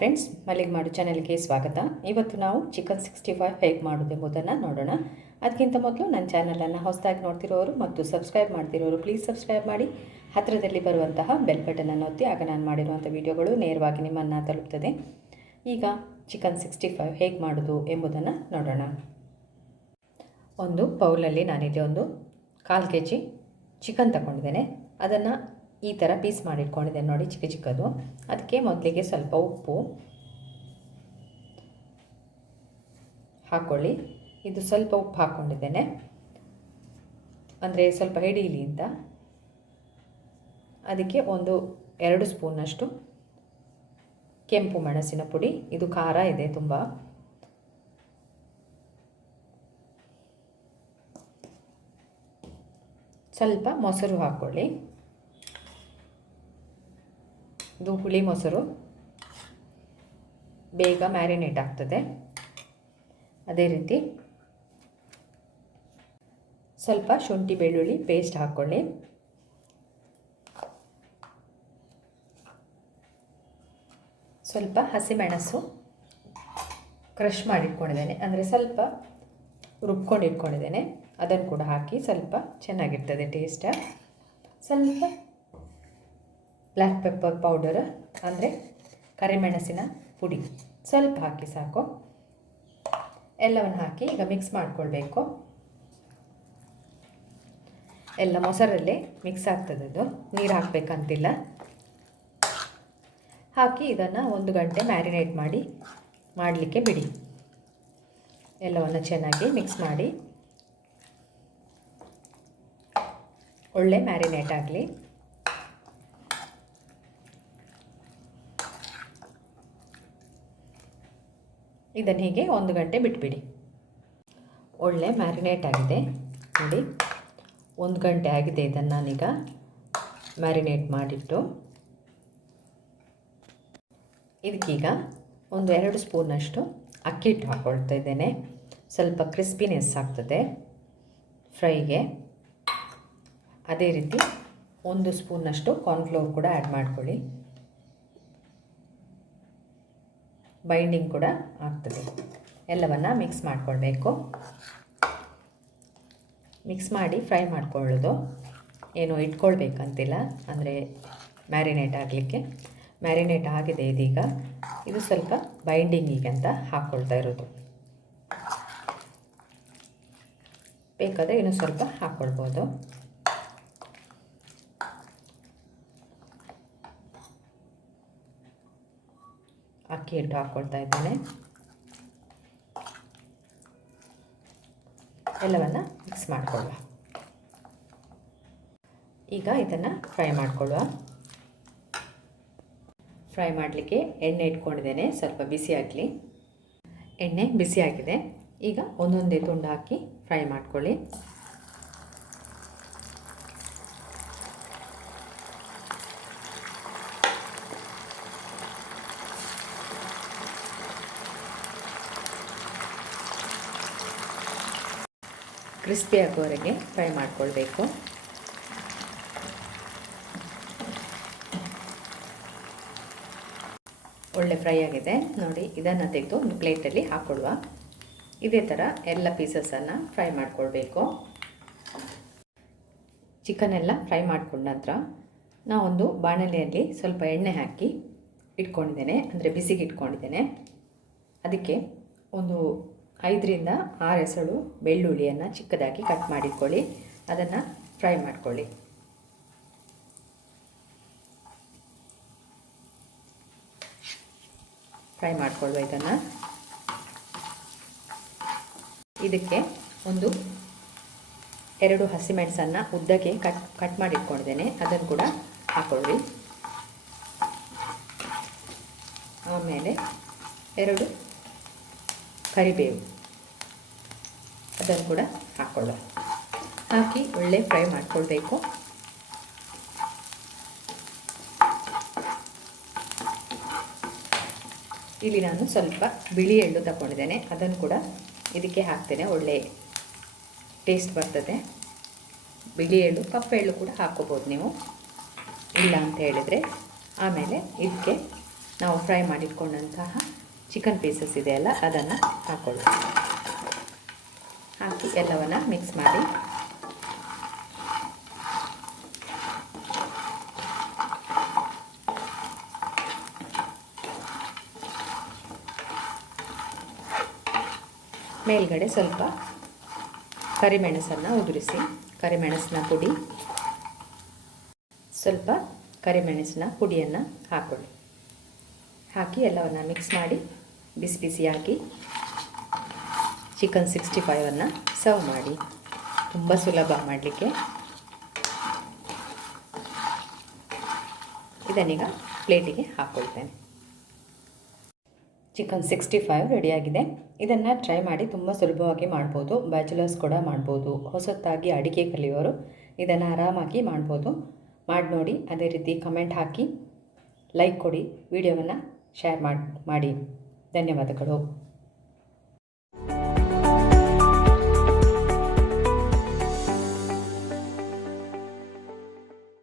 Friends, ಮಲ್ಲಿಗೆಮಾಡು ಚಾನೆಲ್ಗೆ ಸ್ವಾಗತ. ಇವತ್ತು ನಾವು ಚಿಕನ್ 65 ಹೇಗೆ ಮಾಡೋದೆಂಬುದನ್ನು ನೋಡೋಣ. ಅದಕ್ಕಿಂತ ಮೊದಲು ನನ್ನ ಚಾನಲನ್ನು ಹೊಸದಾಗಿ ನೋಡ್ತಿರೋರು ಮತ್ತು ಸಬ್ಸ್ಕ್ರೈಬ್ ಮಾಡ್ತಿರೋರು ಪ್ಲೀಸ್ ಸಬ್ಸ್ಕ್ರೈಬ್ ಮಾಡಿ, ಹತ್ತಿರದಲ್ಲಿ ಬರುವಂತಹ ಬೆಲ್ ಬಟನನ್ನು ಒತ್ತಿ. ಆಗ ನಾನು ಮಾಡಿರುವಂಥ ವಿಡಿಯೋಗಳು ನೇರವಾಗಿ ನಿಮ್ಮನ್ನು ತಲುಪ್ತದೆ. ಈಗ ಚಿಕನ್ 65 ಹೇಗೆ ಮಾಡೋದು ಎಂಬುದನ್ನು ನೋಡೋಣ. ಒಂದು ಬೌಲಲ್ಲಿ ನಾನಿದೆ ಒಂದು 1/4 kg ಚಿಕನ್ ತಗೊಂಡಿದ್ದೇನೆ. ಅದನ್ನು ಈ ಥರ ಪೀಸ್ ಮಾಡಿಟ್ಕೊಂಡಿದ್ದೇನೆ ನೋಡಿ, ಚಿಕ್ಕ ಚಿಕ್ಕದು. ಅದಕ್ಕೆ ಮೊದಲಿಗೆ ಸ್ವಲ್ಪ ಉಪ್ಪು ಹಾಕ್ಕೊಳ್ಳಿ. ಇದು ಸ್ವಲ್ಪ ಉಪ್ಪು ಹಾಕ್ಕೊಂಡಿದ್ದೇನೆ, ಅಂದರೆ ಸ್ವಲ್ಪ ಹಿಡೀಲಿ ಅಂತ. ಅದಕ್ಕೆ 2 ಸ್ಪೂನಷ್ಟು ಕೆಂಪು ಮೆಣಸಿನ ಪುಡಿ, ಇದು ಖಾರ ಇದೆ ತುಂಬ. ಸ್ವಲ್ಪ ಮೊಸರು ಹಾಕ್ಕೊಳ್ಳಿ, ಇದು ಹುಳಿ ಮೊಸರು, ಬೇಗ ಮ್ಯಾರಿನೇಟ್ ಆಗ್ತದೆ. ಅದೇ ರೀತಿ ಸ್ವಲ್ಪ ಶುಂಠಿ ಬೆಳ್ಳುಳ್ಳಿ ಪೇಸ್ಟ್ ಹಾಕ್ಕೊಳ್ಳಿ. ಸ್ವಲ್ಪ ಹಸಿಮೆಣಸು ಕ್ರಷ್ ಮಾಡಿಟ್ಕೊಂಡಿದ್ದೇನೆ, ಅಂದರೆ ಸ್ವಲ್ಪ ರುಬ್ಕೊಂಡಿಟ್ಕೊಂಡಿದ್ದೇನೆ, ಅದನ್ನು ಕೂಡ ಹಾಕಿ ಸ್ವಲ್ಪ ಚೆನ್ನಾಗಿರ್ತದೆ ಟೇಸ್ಟ್. ಸ್ವಲ್ಪ ಬ್ಲ್ಯಾಕ್ ಪೆಪ್ಪರ್ ಪೌಡರ್, ಅಂದರೆ ಕರಿಮೆಣಸಿನ ಪುಡಿ ಸ್ವಲ್ಪ ಹಾಕಿ ಸಾಕು. ಎಲ್ಲವನ್ನು ಹಾಕಿ ಈಗ ಮಿಕ್ಸ್ ಮಾಡಿಕೊಳ್ಬೇಕು. ಎಲ್ಲ ಮೊಸರಲ್ಲೇ ಮಿಕ್ಸ್ ಆಗ್ತದೆ, ಅದು ನೀರು ಹಾಕಬೇಕಂತಿಲ್ಲ. ಹಾಕಿ ಇದನ್ನು 1 ಗಂಟೆ ಮ್ಯಾರಿನೇಟ್ ಮಾಡಲಿಕ್ಕೆ ಬಿಡಿ. ಎಲ್ಲವನ್ನು ಚೆನ್ನಾಗಿ ಮಿಕ್ಸ್ ಮಾಡಿ ಒಳ್ಳೆ ಮ್ಯಾರಿನೇಟ್ ಆಗಲಿ. ಇದನ್ನು ಹೀಗೆ 1 ಗಂಟೆ ಬಿಟ್ಬಿಡಿ. ಒಳ್ಳೆ ಮ್ಯಾರಿನೇಟ್ ಆಗಿದೆ ನೋಡಿ, 1 ಗಂಟೆ ಆಗಿದೆ. ಇದನ್ನು ನಾನೀಗ ಮ್ಯಾರಿನೇಟ್ ಮಾಡಿಟ್ಟು ಇದಕ್ಕೀಗ 2 ಸ್ಪೂನಷ್ಟು ಅಕ್ಕಿ ಹಿಟ್ಟು ಹಾಕ್ಕೊಳ್ತಾ ಇದ್ದೇನೆ. ಸ್ವಲ್ಪ ಕ್ರಿಸ್ಪಿನೆಸ್ ಆಗ್ತದೆ ಫ್ರೈಗೆ. ಅದೇ ರೀತಿ 1 ಸ್ಪೂನಷ್ಟು ಕಾರ್ನ್ಫ್ಲೋರ್ ಕೂಡ ಆ್ಯಡ್ ಮಾಡ್ಕೊಳ್ಳಿ, ಬೈಂಡಿಂಗ್ ಕೂಡ ಆಗ್ತದೆ. ಎಲ್ಲವನ್ನು ಮಿಕ್ಸ್ ಮಾಡಿಕೊಳ್ಬೇಕು. ಮಿಕ್ಸ್ ಮಾಡಿ ಫ್ರೈ ಮಾಡ್ಕೊಳ್ಳೋದು, ಏನು ಇಟ್ಕೊಳ್ಬೇಕಂತಿಲ್ಲ, ಅಂದರೆ ಮ್ಯಾರಿನೇಟ್ ಆಗಲಿಕ್ಕೆ. ಮ್ಯಾರಿನೇಟ್ ಆಗಿದೆ ಇದೀಗ. ಇದು ಸ್ವಲ್ಪ ಬೈಂಡಿಂಗಿಗೆ ಅಂತ ಹಾಕ್ಕೊಳ್ತಾ ಇರೋದು. ಬೇಕಾದರೆ ಇನ್ನೂ ಸ್ವಲ್ಪ ಹಾಕ್ಕೊಳ್ಬೋದು. ಅಕ್ಕಿ ಹಿಟ್ಟು ಹಾಕ್ಕೊಳ್ತಾ ಇದ್ದೇನೆ. ಎಲ್ಲವನ್ನು ಮಿಕ್ಸ್ ಮಾಡಿಕೊಳ್ಳುವ. ಈಗ ಇದನ್ನು ಫ್ರೈ ಮಾಡಿಕೊಳ್ಳುವ. ಫ್ರೈ ಮಾಡಲಿಕ್ಕೆ ಎಣ್ಣೆ ಇಟ್ಕೊಂಡಿದ್ದೇನೆ, ಸ್ವಲ್ಪ ಬಿಸಿ ಆಗಲಿ. ಎಣ್ಣೆ ಬಿಸಿ ಆಗಿದೆ. ಈಗ ಒಂದೊಂದೇ ತುಂಡು ಹಾಕಿ ಫ್ರೈ ಮಾಡ್ಕೊಳ್ಳಿ. ಕ್ರಿಸ್ಪಿ ಆಗೋವರೆಗೆ ಫ್ರೈ ಮಾಡಿಕೊಳ್ಬೇಕು. ಒಳ್ಳೆ ಫ್ರೈ ಆಗಿದೆ ನೋಡಿ. ಇದನ್ನು ತೆಗೆದು ಒಂದು ಪ್ಲೇಟಲ್ಲಿ ಹಾಕ್ಕೊಳ್ಳುವ. ಇದೇ ಥರ ಎಲ್ಲ ಪೀಸಸನ್ನು ಫ್ರೈ ಮಾಡಿಕೊಳ್ಬೇಕು. ಚಿಕನ್ ಎಲ್ಲ ಫ್ರೈ ಮಾಡ್ಕೊಂಡ ನಂತರ ನಾವೊಂದು ಬಾಣಲೆಯಲ್ಲಿ ಸ್ವಲ್ಪ ಎಣ್ಣೆ ಹಾಕಿ ಇಟ್ಕೊಂಡಿದ್ದೇನೆ, ಅಂದರೆ ಬಿಸಿಗೆ ಇಟ್ಕೊಂಡಿದ್ದೇನೆ. ಅದಕ್ಕೆ 5 ರಿಂದ 6 ಎಸಳು ಬೆಳ್ಳುಳ್ಳಿಯನ್ನು ಚಿಕ್ಕದಾಗಿ ಕಟ್ ಮಾಡಿಟ್ಕೊಳ್ಳಿ. ಅದನ್ನು ಫ್ರೈ ಮಾಡ್ಕೊಳ್ಳಿ. ಫ್ರೈ ಮಾಡಿಕೊಳ್ಳುವ ಇದನ್ನು. ಇದಕ್ಕೆ 2 ಹಸಿಮೆಣಸನ್ನು ಉದ್ದಕ್ಕೆ ಕಟ್ ಮಾಡಿಟ್ಕೊಂಡಿದ್ದೇನೆ, ಅದನ್ನು ಕೂಡ ಹಾಕ್ಕೊಳ್ಳಿ. ಆಮೇಲೆ 2 ಕರಿಬೇವು, ಅದನ್ನು ಕೂಡ ಹಾಕ್ಕೊಳ್ಳುವ. ಹಾಕಿ ಒಳ್ಳೆ ಫ್ರೈ ಮಾಡಿಕೊಳ್ಬೇಕು. ಇಲ್ಲಿ ನಾನು ಸ್ವಲ್ಪ ಬಿಳಿ ಎಳ್ಳು ತಗೊಂಡಿದ್ದೇನೆ, ಅದನ್ನು ಕೂಡ ಇದಕ್ಕೆ ಹಾಕ್ತೇನೆ. ಒಳ್ಳೆ ಟೇಸ್ಟ್ ಬರ್ತದೆ. ಬಿಳಿ ಎಳ್ಳು, ಕಪ್ಪು ಎಳ್ಳು ಕೂಡ ಹಾಕ್ಕೋಬೋದು ನೀವು, ಇಲ್ಲ ಅಂತ ಹೇಳಿದರೆ. ಆಮೇಲೆ ಇದಕ್ಕೆ ನಾವು ಫ್ರೈ ಮಾಡಿಟ್ಕೊಂಡಂತಹ ಚಿಕನ್ ಪೀಸಸ್ ಇದೆಯಲ್ಲ ಅದನ್ನು ಹಾಕ್ಕೊಳ್ಳಿ. ಹಾಕಿ ಎಲ್ಲವನ್ನು ಮಿಕ್ಸ್ ಮಾಡಿ ಮೇಲ್ಗಡೆ ಸ್ವಲ್ಪ ಕರಿಮೆಣಸನ್ನು ಉದುರಿಸಿ, ಕರಿಮೆಣಸಿನ ಪುಡಿ, ಸ್ವಲ್ಪ ಕರಿಮೆಣಸಿನ ಪುಡಿಯನ್ನು ಹಾಕ್ಕೊಳ್ಳಿ. ಹಾಕಿ ಎಲ್ಲವನ್ನು ಮಿಕ್ಸ್ ಮಾಡಿ ಬಿಸಿ ಬಿಸಿಯಾಗಿ ಚಿಕನ್ 65 ಸರ್ವ್ ಮಾಡಿ. ತುಂಬ ಸುಲಭ ಮಾಡಲಿಕ್ಕೆ. ಇದನ್ನೀಗ ಪ್ಲೇಟಿಗೆ ಹಾಕ್ಕೊಳ್ತೇನೆ. ಚಿಕನ್ 65 ರೆಡಿಯಾಗಿದೆ. ಇದನ್ನು ಟ್ರೈ ಮಾಡಿ, ತುಂಬ ಸುಲಭವಾಗಿ ಮಾಡ್ಬೋದು. ಬ್ಯಾಚುಲರ್ಸ್ ಕೂಡ ಮಾಡ್ಬೋದು. ಹೊಸತಾಗಿ ಅಡಿಗೆ ಕಲಿಯೋರು ಇದನ್ನು ಆರಾಮಾಗಿ ಮಾಡ್ಬೋದು. ಮಾಡಿ ನೋಡಿ. ಅದೇ ರೀತಿ ಕಮೆಂಟ್ ಹಾಕಿ, ಲೈಕ್ ಕೊಡಿ, ವಿಡಿಯೋವನ್ನು ಶೇರ್ ಮಾಡಿ. ಧನ್ಯವಾದಗಳು.